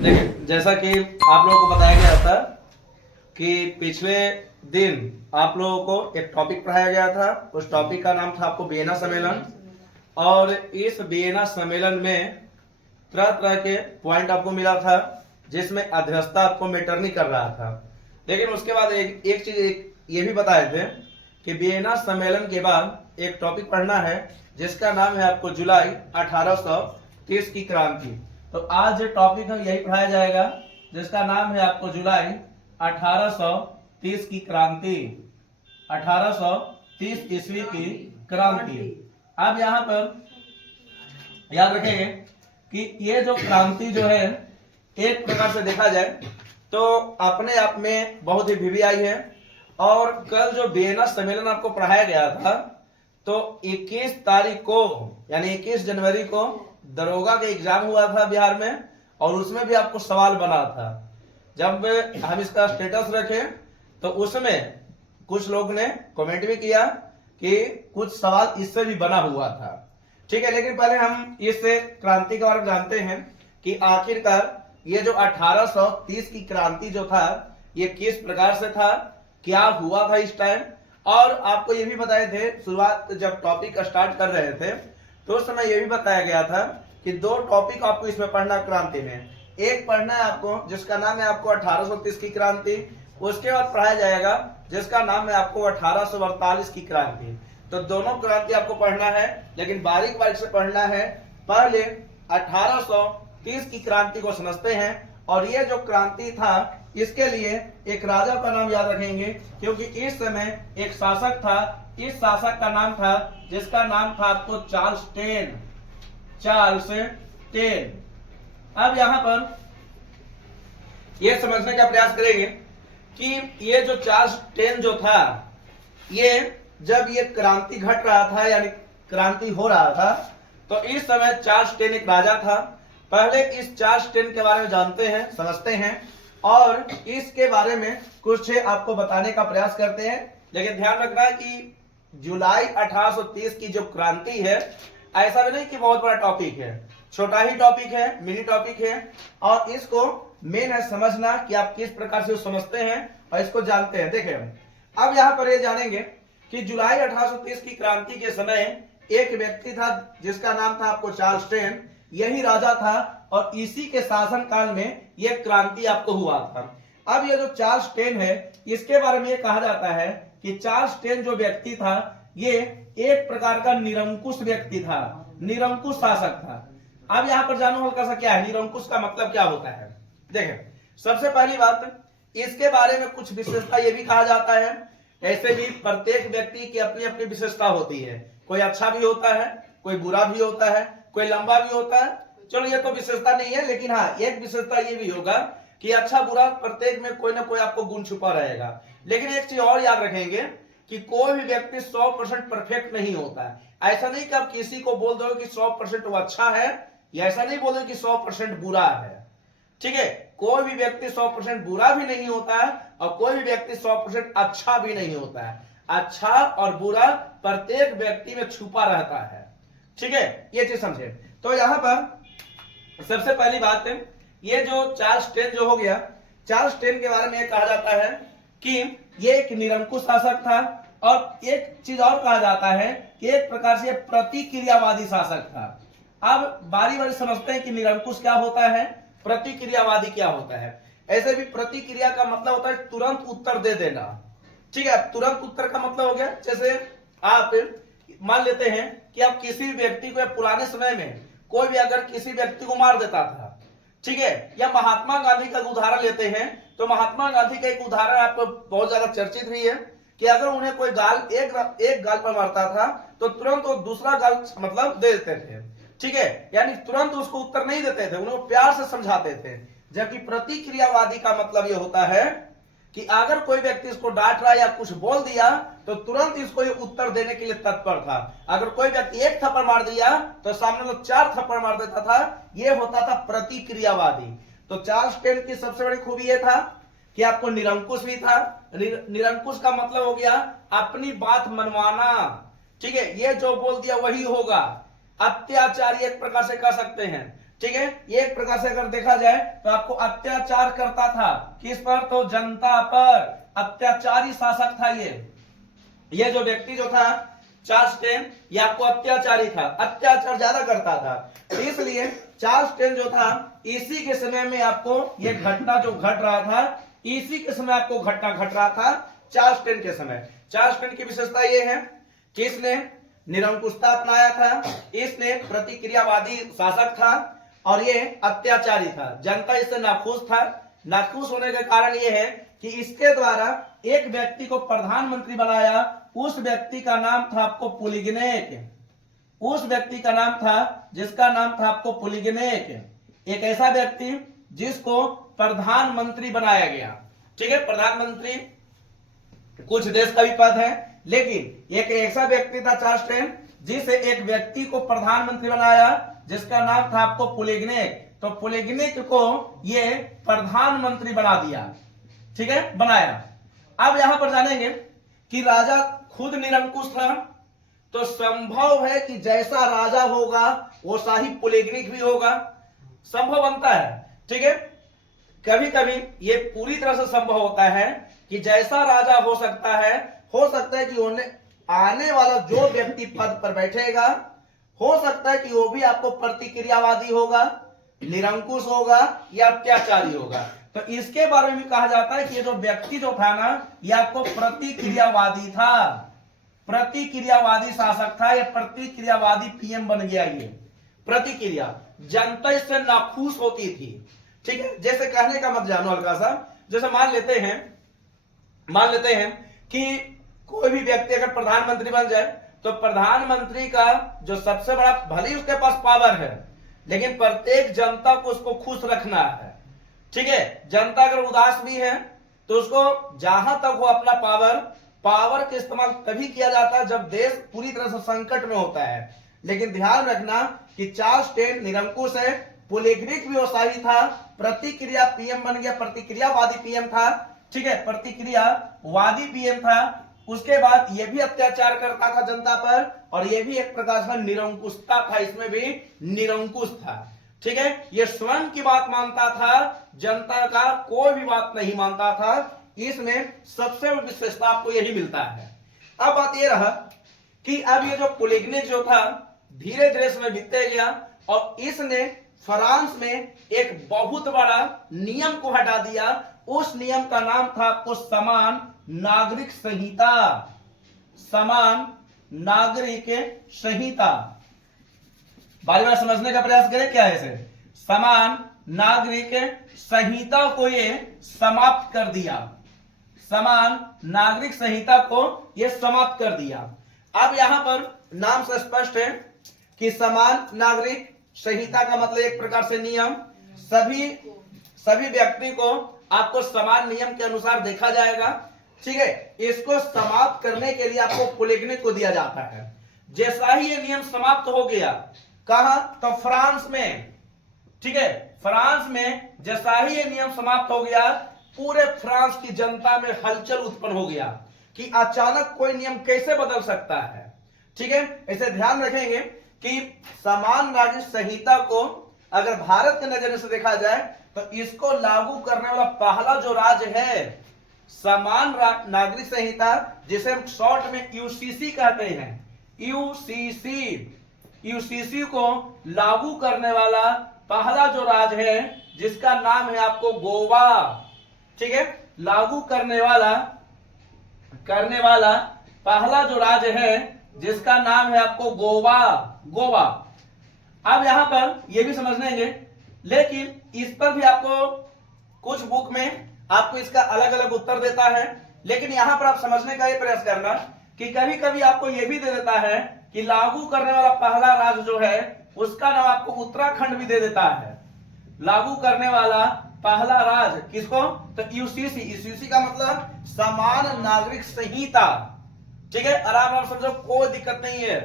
देखिए, जैसा कि आप लोगों को बताया गया था कि पिछले दिन आप लोगों को एक टॉपिक पढ़ाया गया था। उस टॉपिक का नाम था आपको वियना सम्मेलन। और इस वियना सम्मेलन में तरह तरह के पॉइंट आपको मिला था, जिसमें अध्यक्षता आपको मैटर नहीं कर रहा था। लेकिन उसके बाद एक चीज ये भी बताए थे कि वियना सम्मेलन के बाद एक टॉपिक पढ़ना है जिसका नाम है आपको जुलाई 1830 की क्रांति। तो आज जो टॉपिक है यही पढ़ाया जाएगा, जिसका नाम है आपको जुलाई 1830 की क्रांति, 1830 ईस्वी की क्रांति। अब यहाँ पर याद रखेंगे कि ये जो क्रांति जो है, एक प्रकार से देखा जाए तो अपने आप में बहुत ही वीवीआई है। और कल जो वियना सम्मेलन आपको पढ़ाया गया था, तो 21 तारीख को यानी 21 जनवरी को दरोगा का एग्जाम हुआ था बिहार में, और उसमें भी आपको सवाल बना था। जब हम इसका स्टेटस रखे तो उसमें कुछ लोग ने कमेंट भी किया कि कुछ सवाल इससे भी बना हुआ था। ठीक है, लेकिन पहले हम इस क्रांति के बारे में जानते हैं कि आखिरकार ये जो 1830 की क्रांति जो था, ये किस प्रकार से था, क्या हुआ था इस टाइम। और आपको ये भी बताए थे, शुरुआत जब टॉपिक स्टार्ट कर रहे थे तो उस समय ये भी बताया गया था कि दो टॉपिक आपको इसमें पढ़ना क्रांति में। एक पढ़ना है आपको जिसका नाम है आपको 1830 की क्रांति, उसके बाद पढ़ाया जाएगा जिसका नाम है आपको 1848 की क्रांति। तो दोनों क्रांति आपको पढ़ना है, लेकिन बारीक बारीक से पढ़ना है। पहले 1830 की क्रांति को समझते हैं। और ये जो क्रांति था, इसके लिए एक राजा का नाम याद रखेंगे, क्योंकि इस समय एक शासक था। इस शासक का नाम था, जिसका नाम था आपको चार्ल्स टेन। अब यहां पर यह समझने का प्रयास करेंगे कि ये जो चार्ल्स टेन जो था, ये जब ये क्रांति घट रहा था यानी क्रांति हो रहा था, तो इस समय चार्ल्स टेन एक राजा था। पहले इस चार्ल्स टेन के बारे में जानते हैं, समझते हैं, और इसके बारे में कुछ आपको बताने का प्रयास करते हैं। लेकिन ध्यान रखना है कि जुलाई 1830 की जो क्रांति है, ऐसा भी नहीं कि बहुत बड़ा टॉपिक है, छोटा ही टॉपिक है, मिनी टॉपिक है। और इसको मेन है समझना कि आप किस प्रकार से समझते हैं और इसको जानते हैं। देखिए, अब यहां पर ये जानेंगे कि जुलाई 1830 की क्रांति के समय एक व्यक्ति था जिसका नाम था आपको चार्ल्स टेन। यही राजा था और इसी के शासन काल में यह क्रांति आपको हुआ था। अब ये जो चार्ल्स टेन है, इसके बारे में ये कहा जाता है कि चार्ल्स टेन जो व्यक्ति था, ये एक प्रकार का निरंकुश व्यक्ति था, निरंकुश शासक था। अब यहां पर जानो हल्का सा क्या है निरंकुश का मतलब क्या होता है। देखें, सबसे पहली बात, इसके बारे में कुछ विशेषता ये भी कहा जाता है। ऐसे भी प्रत्येक व्यक्ति की अपनी अपनी विशेषता होती है, कोई अच्छा भी होता है, कोई बुरा भी होता है, कोई लंबा भी होता है। चलो ये तो विशेषता नहीं है, लेकिन हाँ एक विशेषता ये भी होगा कि अच्छा बुरा प्रत्येक में कोई ना कोई आपको गुण छुपा रहेगा। लेकिन एक चीज और याद रखेंगे कि कोई भी व्यक्ति 100% परफेक्ट नहीं होता है। ऐसा नहीं कि आप किसी को बोल दो कि 100% वो अच्छा है, या ऐसा नहीं बोल दो कि 100% बुरा है। ठीक है, कोई भी व्यक्ति 100% बुरा भी नहीं होता है और कोई भी व्यक्ति 100% अच्छा भी नहीं होता है। अच्छा और बुरा प्रत्येक व्यक्ति में छुपा रहता है। ठीक है, ये चीज समझे। तो यहां पर सबसे पहली बात है, ये जो चार्ल्स टेन जो हो गया, चार्ल्स टेन के बारे में कहा जाता है कि ये एक निरंकुश शासक था। और एक चीज और कहा जाता है कि एक प्रकार से प्रतिक्रियावादी शासक था। अब बारी बारी समझते हैं कि निरंकुश क्या होता है, प्रतिक्रियावादी क्या होता है। ऐसे भी प्रतिक्रिया का मतलब होता है तुरंत उत्तर दे देना। ठीक है, तुरंत उत्तर का मतलब हो गया, जैसे आप मान लेते हैं कि आप किसी भी व्यक्ति को, पुराने समय में कोई भी अगर किसी व्यक्ति को मार देता था, ठीक है, या महात्मा गांधी का उदाहरण लेते हैं, तो महात्मा गांधी का एक उदाहरण आपको बहुत ज्यादा चर्चित भी है कि अगर उन्हें कोई गाल एक गाल पर मारता था तो तुरंत वो दूसरा गाल मतलब दे देते थे। ठीक है, यानी तुरंत उसको उत्तर नहीं देते थे, उन्हें प्यार से समझाते थे। जबकि प्रतिक्रियावादी का मतलब यह होता है कि अगर कोई व्यक्ति इसको डांट रहा है या कुछ बोल दिया तो तुरंत इसको ये उत्तर देने के लिए तत्पर था। अगर कोई व्यक्ति एक थप्पड़ मार दिया तो सामने लोग 4 थप्पड़ मार देता था। ये होता था प्रतिक्रियावादी। तो चार्ल्स टेन की सबसे बड़ी खूबी ये था कि आपको निरंकुश भी था। निरंकुश का मतलब हो गया अपनी बात मनवाना। ठीक है, ये जो बोल दिया वही होगा। अत्याचारी एक प्रकार से कह सकते हैं। ठीक है, एक प्रकार से अगर देखा जाए तो आपको अत्याचार करता था, किस पर? तो जनता पर। अत्याचारी शासक था ये जो व्यक्ति जो था चार्ल्स टेन, ये आपको अत्याचारी था, अत्याचार ज्यादा करता था। इसलिए चार्ल्स टेन जो था, इसी के समय में आपको ये घटना जो घट रहा था, इसी के समय आपको घटना घट रहा था चार्ल्स टेन के समय। चार्ल्स टेन की विशेषता ये है कि इसने निरंकुशता अपनाया था, इसने प्रतिक्रियावादी शासक था और ये अत्याचारी था। जनता इससे नाखुश था। नाखुश होने का कारण ये है कि इसके द्वारा एक व्यक्ति को प्रधानमंत्री बनाया, उस व्यक्ति का नाम था आपको पुलिगनेक। उस व्यक्ति का नाम था, जिसका नाम था आपको पुलिगनेक। एक ऐसा व्यक्ति जिसको प्रधानमंत्री बनाया गया। ठीक है, प्रधानमंत्री कुछ देश का भी पद है, लेकिन एक ऐसा व्यक्ति था चार्ल्स टेन, जिसे एक व्यक्ति को प्रधानमंत्री बनाया, जिसका नाम था आपको पुलिगनेक। तो पुलिगनेक को ये प्रधानमंत्री बना दिया। ठीक है, बनाया। अब यहां पर जानेंगे कि राजा खुद निरंकुश था, तो संभव है कि जैसा राजा होगा वैसा ही पुलिगनेक भी होगा, संभव बनता है। ठीक है, कभी कभी ये पूरी तरह से संभव होता है कि जैसा राजा हो सकता है कि उन्हें आने वाला जो व्यक्ति पद पर बैठेगा, हो सकता है कि वो भी आपको प्रतिक्रियावादी होगा, निरंकुश होगा या अत्याचारी होगा। तो इसके बारे में कहा जाता है कि ये जो व्यक्ति जो था ना, ये आपको प्रतिक्रियावादी था, प्रतिक्रियावादी शासक था, ये प्रतिक्रियावादी पीएम बन गया। ये प्रतिक्रिया, जनता इससे नाखुश होती थी। ठीक है, जैसे कहने का मत जानो हल्का सा, जैसे मान लेते हैं कि कोई भी व्यक्ति अगर प्रधानमंत्री बन जाए, तो प्रधानमंत्री का जो सबसे बड़ा, भले ही उसके पास पावर है, लेकिन प्रत्येक जनता को उसको खुश रखना है। ठीक है, जनता अगर उदास भी है तो उसको जहां तक वो अपना पावर का इस्तेमाल तभी किया जाता है जब देश पूरी तरह से संकट में होता है। लेकिन ध्यान रखना कि चार्ल्स टेन निरंकुश है, पुलिगनेक भी वैसा ही था, प्रतिक्रिया पीएम बन गया, प्रतिक्रियावादी पीएम था। ठीक है, प्रतिक्रियावादी पीएम था। उसके बाद ये भी अत्याचार करता था जनता पर, और ये भी एक प्रकार से निरंकुशता था, इसमें भी निरंकुश था। ठीक है, ये स्वयं की बात मानता था, जनता का कोई भी बात नहीं मानता था। इसमें सबसे विशेषता आपको यही मिलता है। अब बात ये रहा कि अब ये जो पुलिगनेक जो था, धीरे धीरे समय बीतते गया और इसने फ्रांस में एक बहुत बड़ा नियम को हटा दिया। उस नियम का नाम था आपको समान नागरिक संहिता। समान नागरिक संहिता, बार बार समझने का प्रयास करें क्या है इसे। समान नागरिक संहिता को ये समाप्त कर दिया, समान नागरिक संहिता को ये समाप्त कर दिया। अब यहां पर नाम से स्पष्ट है कि समान नागरिक संहिता का मतलब एक प्रकार से नियम, सभी व्यक्ति को आपको समान नियम के अनुसार देखा जाएगा। ठीक है, इसको समाप्त करने के लिए आपको पुलिगनेक को दिया जाता है। जैसा ही ये नियम समाप्त हो गया, कहां? तो फ्रांस में। ठीक है, फ्रांस में जैसा ही ये नियम समाप्त हो गया, पूरे फ्रांस की जनता में हलचल उत्पन्न हो गया कि अचानक कोई नियम कैसे बदल सकता है। ठीक है, इसे ध्यान रखेंगे कि समान नागरिक संहिता को अगर भारत के नजरिए से देखा जाए तो इसको लागू करने वाला पहला जो राज्य है, समान नागरिक संहिता, जिसे हम शॉर्ट में यूसीसी कहते हैं, यूसीसी को लागू करने वाला पहला जो राज्य है, जिसका नाम है आपको गोवा। ठीक है, लागू करने वाला पहला जो राज्य है, जिसका नाम है आपको गोवा। अब यहां पर यह भी समझ लेंगे, लेकिन इस पर भी आपको कुछ बुक में आपको इसका अलग अलग उत्तर देता है, लेकिन यहां पर आप समझने का यह प्रयास करना कि कभी कभी आपको यह भी दे देता है कि लागू करने वाला पहला राज्य जो है, उसका नाम आपको उत्तराखंड भी दे देता है। लागू करने वाला पहला राज्य किसको? तो यूसीसी का मतलब समान नागरिक संहिता। ठीक है, आराम से समझो, कोई दिक्कत नहीं है।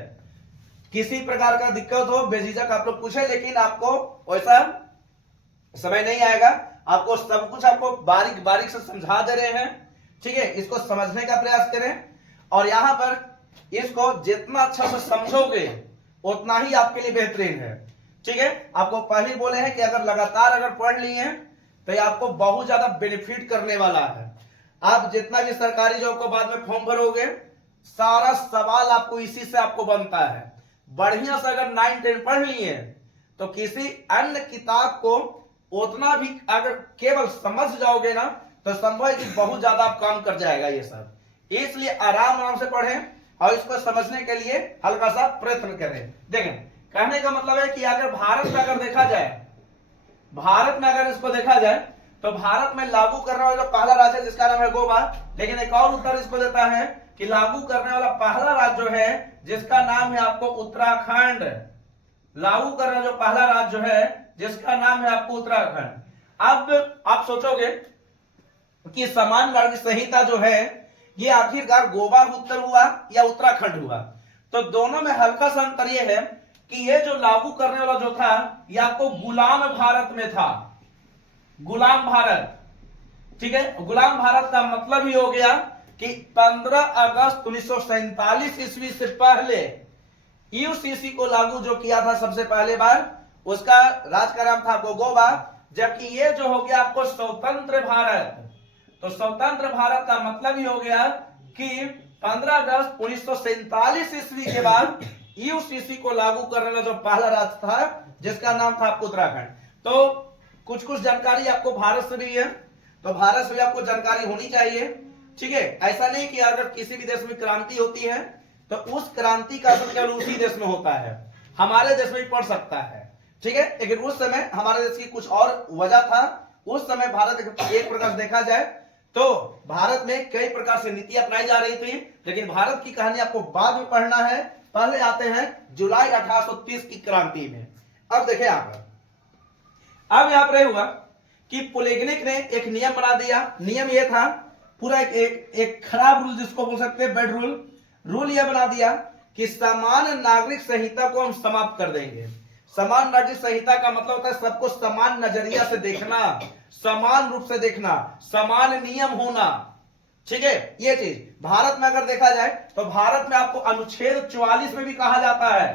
किसी प्रकार का दिक्कत हो बेझिझक आप लोग पूछे, लेकिन आपको वैसा समय नहीं आएगा। आपको सब कुछ आपको बारीक बारीक से समझा दे रहे हैं। ठीक है, इसको समझने का प्रयास करें, और यहां पर इसको जितना अच्छा से समझोगे उतना ही आपके लिए बेहतरीन है। ठीक है, आपको पहले ही बोले हैं कि अगर लगातार अगर पढ़ लिए हैं तो ये आपको बहुत ज्यादा बेनिफिट करने वाला है। आप जितना भी सरकारी जॉब को बाद में फॉर्म भरोगे, सारा सवाल आपको इसी से आपको बनता है। बढ़िया से अगर 9-10 पढ़ लिए तो किसी अन्य किताब को उतना भी अगर केवल समझ जाओगे ना तो संभव है कि बहुत ज्यादा आप काम कर जाएगा ये सब। इसलिए आराम आराम से पढ़ें और इसको समझने के लिए हल्का सा प्रयत्न करें। देखें, कहने का मतलब है कि अगर भारत में अगर देखा जाए, भारत में अगर इसको देखा जाए तो भारत में लागू करने वाला जो पहला राज्य है जिसका नाम है गोवा, लेकिन एक और उत्तर इसको देता है कि लागू करने वाला पहला राज्य जो है जिसका नाम है आपको उत्तराखंड। लागू करने जो पहला राज्य है जिसका नाम है आपको उत्तराखंड। अब आप सोचोगे कि समान नागरिक संहिता जो है ये आखिरकार गोवा उत्तर हुआ या उत्तराखंड हुआ, तो दोनों में हल्का सा अंतर यह है कि ये जो लागू करने वाला जो था ये आपको गुलाम भारत में था। गुलाम भारत, ठीक है, गुलाम भारत का मतलब ही हो गया कि 15 अगस्त 1947 ईस्वी से पहले यूसीसी को लागू जो किया था सबसे पहले बार, उसका राज्य का नाम था आपको गोवा। जबकि ये जो हो गया आपको स्वतंत्र भारत, तो स्वतंत्र भारत का मतलब ही हो गया कि 15 अगस्त 1947 ईस्वी के बाद यूसीसी को लागू करने वाला जो पहला राज्य था जिसका नाम था आपको उत्तराखंड। तो कुछ कुछ जानकारी आपको भारत से भी है, तो भारत से भी आपको जानकारी होनी चाहिए। ठीक है, ऐसा नहीं कि अगर किसी भी देश में क्रांति होती है तो उस क्रांति का असर केवल उसी देश में होता है, हमारे देश में भी पड़ सकता है। ठीक है, लेकिन उस समय हमारे देश की कुछ और वजह था। उस समय भारत एक प्रकार से देखा जाए तो भारत में कई प्रकार से नीति अपनाई जा रही थी, लेकिन भारत की कहानी आपको बाद में पढ़ना है। पहले आते हैं जुलाई 1830 की क्रांति में। अब देखें अब यहां पर हुआ कि पोलिग्निक ने एक नियम बना दिया। नियम यह था, पूरा एक खराब रूल जिसको बोल सकते हैं, बैड रूल यह बना दिया कि समान नागरिक संहिता को हम समाप्त कर देंगे। समान नागरिक संहिता का मतलब होता है सबको समान नजरिया से देखना, समान रूप से देखना, समान नियम होना। ठीक है, ये चीज भारत में अगर देखा जाए तो भारत में आपको अनुच्छेद 44 में भी कहा जाता है।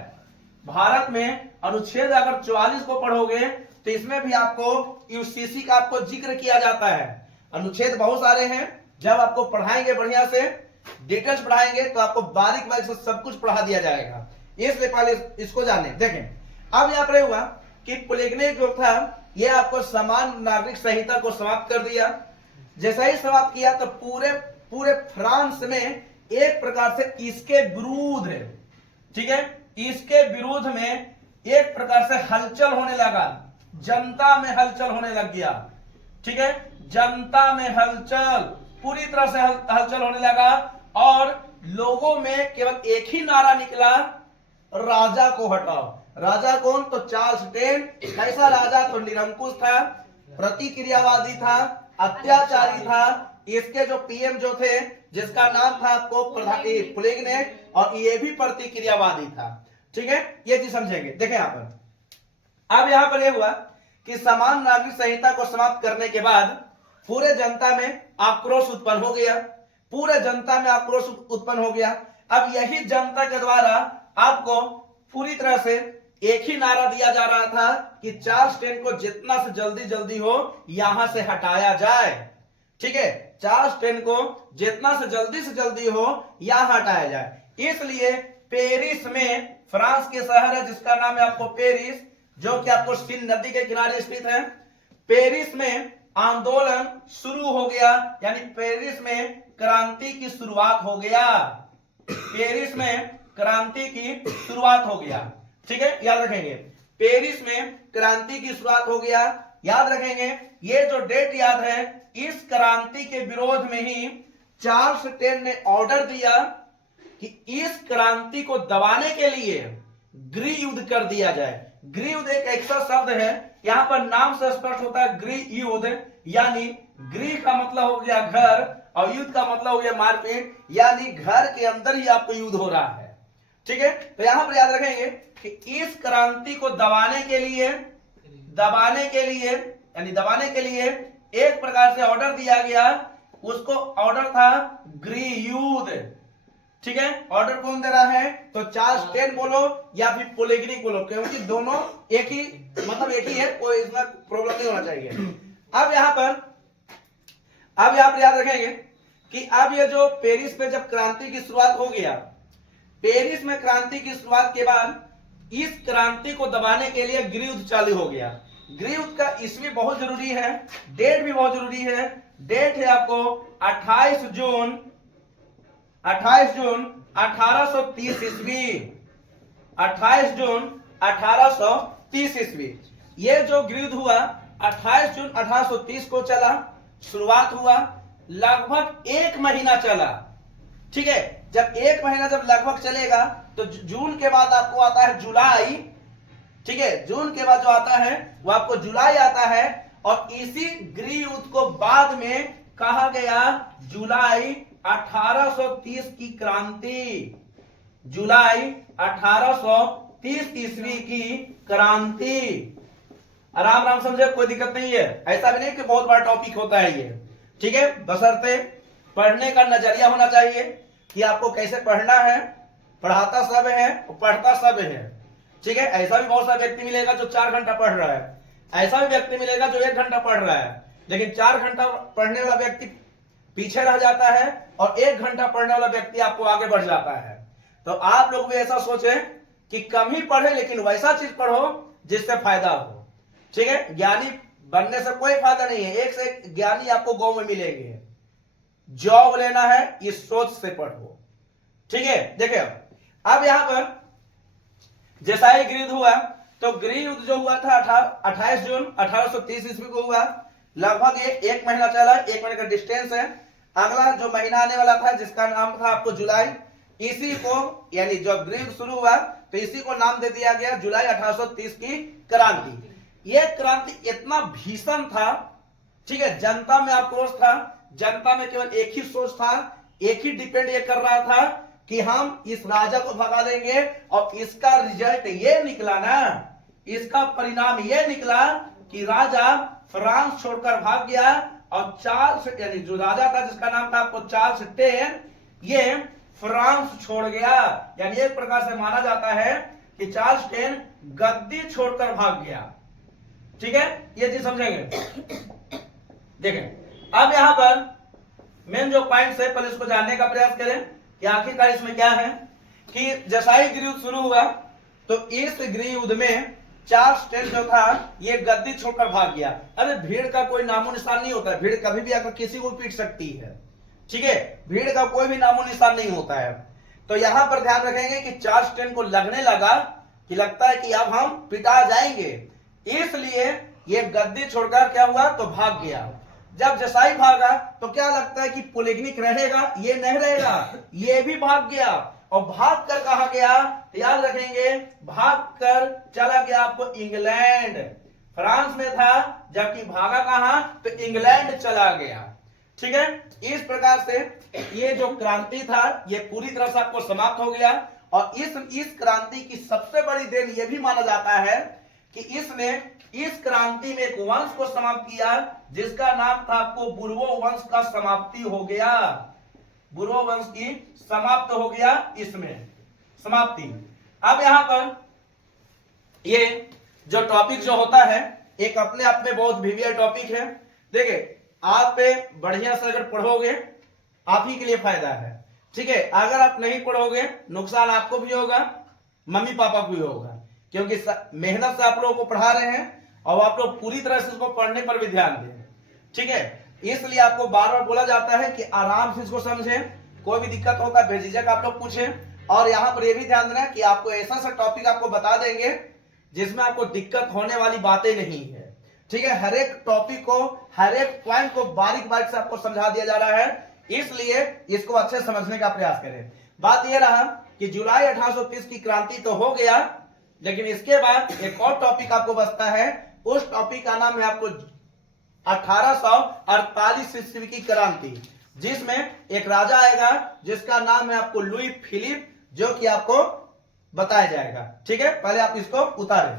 भारत में अनुच्छेद अगर 44 को पढ़ोगे तो इसमें भी आपको यूसीसी का आपको जिक्र किया जाता है। अनुच्छेद बहुत सारे हैं, जब आपको पढ़ाएंगे बढ़िया से डिटेल्स पढ़ाएंगे तो आपको बारीक बारीक से सब कुछ पढ़ा दिया जाएगा, इसलिए पहले इसको जाने। देखें, अब यहां पर हुआ कि पोलिग्निक जो था ये आपको समान नागरिक संहिता को समाप्त कर दिया। जैसा ही समाप्त किया तो पूरे फ्रांस में एक प्रकार से इसके विरुद्ध, ठीक है, इसके विरोध में एक प्रकार से हलचल होने लगा, जनता में हलचल होने लग गया। ठीक है, जनता में हलचल, पूरी तरह से हलचल होने लगा और लोगों में केवल एक ही नारा निकला, राजा को हटाओ। राजा कौन? तो चार्ल्स टेन। कैसा राजा? तो निरंकुश था, प्रतिक्रियावादी था, अत्याचारी था। इसके जो पीएम जो थे जिसका नाम था आपको पोलिग्निक, और ये भी प्रतिक्रियावादी था। ठीक है, ये चीज समझेंगे। देखें यहां पर, अब यहां पर यह हुआ कि समान नागरिक संहिता को समाप्त करने के बाद पूरे जनता में आक्रोश उत्पन्न हो गया, पूरे जनता में आक्रोश उत्पन्न हो गया। अब यही जनता के द्वारा आपको पूरी तरह से एक ही नारा दिया जा रहा था कि चार्ल्स टेन को जितना से जल्दी हो यहां से हटाया जाए। ठीक है, चार्ल्स टेन को जितना से जल्दी हो यहां हटाया जाए। इसलिए पेरिस में, फ्रांस के शहर है जिसका नाम है आपको पेरिस, जो कि आपको सीन नदी के किनारे स्थित है, पेरिस में आंदोलन शुरू हो गया, यानी पेरिस में क्रांति की शुरुआत हो गया। पेरिस में क्रांति की शुरुआत हो गया। ठीक है, याद रखेंगे, पेरिस में क्रांति की शुरुआत हो गया। याद रखेंगे, ये जो डेट याद है, इस क्रांति के विरोध में ही चार्ल्स टेन ने ऑर्डर दिया कि इस क्रांति को दबाने के लिए गृह युद्ध कर दिया जाए। गृह युद्ध एक ऐसा शब्द है, यहां पर नाम से स्पष्ट होता है गृह युद्ध, यानी गृह का मतलब हो गया घर और युद्ध का मतलब हो गया मारपीट, यानी घर के अंदर ही आपको युद्ध हो रहा है। ठीक है, तो यहां पर याद रखेंगे कि इस क्रांति को दबाने के लिए एक प्रकार से ऑर्डर दिया गया, उसको ऑर्डर था गृह युद्ध। ठीक है, ऑर्डर कौन दे रहा है? तो चार्ल्स टेन बोलो या फिर पोलिग्निक बोलो, क्योंकि दोनों एक ही मतलब एक ही है, कोई इसमें प्रॉब्लम नहीं होना चाहिए। अब यहाँ पर याद रखेंगे कि अब ये जो पेरिस में जब क्रांति की शुरुआत हो गया, पेरिस में क्रांति की शुरुआत के बाद इस क्रांति को दबाने के लिए गृहयुद्ध चालू हो गया। गृहयुद्ध का ईस्वी बहुत जरूरी है, डेट भी बहुत जरूरी है। डेट है आपको 28 जून 1830 ईस्वी, 28 जून 1830 ईस्वी। ये जो गृहयुद्ध हुआ 28 जून 1830 को चला, शुरुआत हुआ, लगभग 1 महीना चला। ठीक है, जब 1 महीना जब लगभग चलेगा तो जून के बाद आपको आता है जुलाई। ठीक है, जून के बाद जो आता है वो आपको जुलाई आता है, और इसी गृहयुद्ध को बाद में कहा गया जुलाई 1830 की क्रांति, जुलाई 1830 ईस्वी की क्रांति। आराम आराम समझे, कोई दिक्कत नहीं है, ऐसा भी नहीं कि बहुत बड़ा टॉपिक होता है ये। ठीक है, बशर्ते पढ़ने का नजरिया होना चाहिए कि आपको कैसे पढ़ना है। पढ़ाता सब है, पढ़ता सब है। ठीक है, ऐसा भी बहुत सारा व्यक्ति मिलेगा जो 4 घंटा पढ़ रहा है, ऐसा भी व्यक्ति मिलेगा जो 1 घंटा पढ़ रहा है, लेकिन 4 घंटा पढ़ने वाला व्यक्ति पीछे रह जाता है और 1 घंटा पढ़ने वाला व्यक्ति आपको आगे बढ़ जाता है। तो आप लोग भी ऐसा सोचें कि कम ही पढ़े लेकिन वैसा चीज पढ़ो जिससे फायदा हो। ठीक है, ज्ञानी बनने से कोई फायदा नहीं है, एक से एक ज्ञानी आपको गांव में मिलेंगे। जॉब लेना है इस सोच से पढ़ो। ठीक है, देखिए अब यहां पर जैसा ही गृहयुद्ध हुआ, तो गृहयुद्ध जो हुआ था 28 जून 1830 ईस्वी को हुआ, लगभग 1 महीना चला, 1 महीने का डिस्टेंस है। अगला जो महीना आने वाला था जिसका नाम था आपको जुलाई, इसी को यानी जब गृहयुद्ध शुरू हुआ तो इसी को नाम दे दिया गया जुलाई 1830 की क्रांति। यह क्रांति इतना भीषण था, ठीक है, जनता में आक्रोश था, जनता में केवल एक ही सोच था, एक ही डिपेंड ये कर रहा था कि हम इस राजा को भगा देंगे, और इसका रिजल्ट ये निकला ना, इसका परिणाम ये निकला कि राजा फ्रांस छोड़कर भाग गया, और चार्ल्स यानी जो राजा था जिसका नाम था आपको चार्ल्स टेन, ये फ्रांस छोड़ गया। यानी एक प्रकार से माना जाता है कि चार्ल्स टेन गद्दी छोड़कर भाग गया। ठीक है, ये चीज समझेंगे। देखें अब यहां पर मेन जो पॉइंट है, पहले इसको जानने का प्रयास करें कि आखिरकार इसमें क्या है। कि जैसा ही गृहयुद्ध शुरू हुआ तो इस गृहयुद्ध में चार्ल्स टेन जो था ये गद्दी छोड़कर भाग गया। अरे भीड़ का कोई नामो निशान नहीं होता है, भीड़ कभी भी आकर किसी को पीट सकती है। ठीक है, भीड़ का कोई भी नामो निशान नहीं होता है। तो यहां पर ध्यान रखेंगे कि चार्ल्स टेन को लगने लगा कि लगता है कि अब हम पिटा जाएंगे, इसलिए ये गद्दी छोड़कर क्या हुआ तो भाग गया। जब जसाई भागा तो क्या लगता है कि पोलिग्निक रहेगा, ये नहीं रहेगा, ये भी भाग गया। और भाग कर कहा गया, याद रखेंगे, भाग कर चला गया आपको इंग्लैंड। फ्रांस में था, जबकि भागा कहां तो इंग्लैंड चला गया। ठीक है, इस प्रकार से ये जो क्रांति था ये पूरी तरह से आपको समाप्त हो गया। और इस क्रांति की सबसे बड़ी देन ये भी माना जाता है कि इसने इस क्रांति में एक वंश को समाप्त किया जिसका नाम था आपको बुर्बो वंश का समाप्ति हो गया। बुर्बो वंश की समाप्त हो गया, इसमें समाप्ति। अब यहां पर ये जो टॉपिक जो होता है एक अपने आप में बहुत वीवीआई टॉपिक है। देखिए आप पे बढ़िया से अगर पढ़ोगे आप ही के लिए फायदा है। ठीक है, अगर आप नहीं पढ़ोगे नुकसान आपको भी होगा, मम्मी पापा को भी होगा, क्योंकि मेहनत से आप लोगों को पढ़ा रहे हैं और आप लोग पूरी तरह से इसको पढ़ने पर भी ध्यान दें। ठीक है, इसलिए आपको बार बार बोला जाता है कि आराम से इसको समझें, कोई भी दिक्कत होगा बेझिझक आप लोग पूछें। और यहाँ पर यह भी ध्यान देना कि आपको ऐसा सा टॉपिक आपको बता देंगे जिसमें आपको दिक्कत होने वाली बातें नहीं है। ठीक है, हर एक टॉपिक को, हर एक पॉइंट को बारीक बारीक से आपको समझा दिया जा रहा है, इसलिए इसको अच्छे समझने का प्रयास करें। बात यह रहा कि जुलाई 1830 की क्रांति तो हो गया, लेकिन इसके बाद एक और टॉपिक आपको बचता है। उस टॉपिक का नाम है आपको 1848 ईस्वी की क्रांति, जिसमें एक राजा आएगा जिसका नाम है आपको लुई फिलिप, जो कि आपको बताया जाएगा। ठीक है, पहले आप इसको उतारें।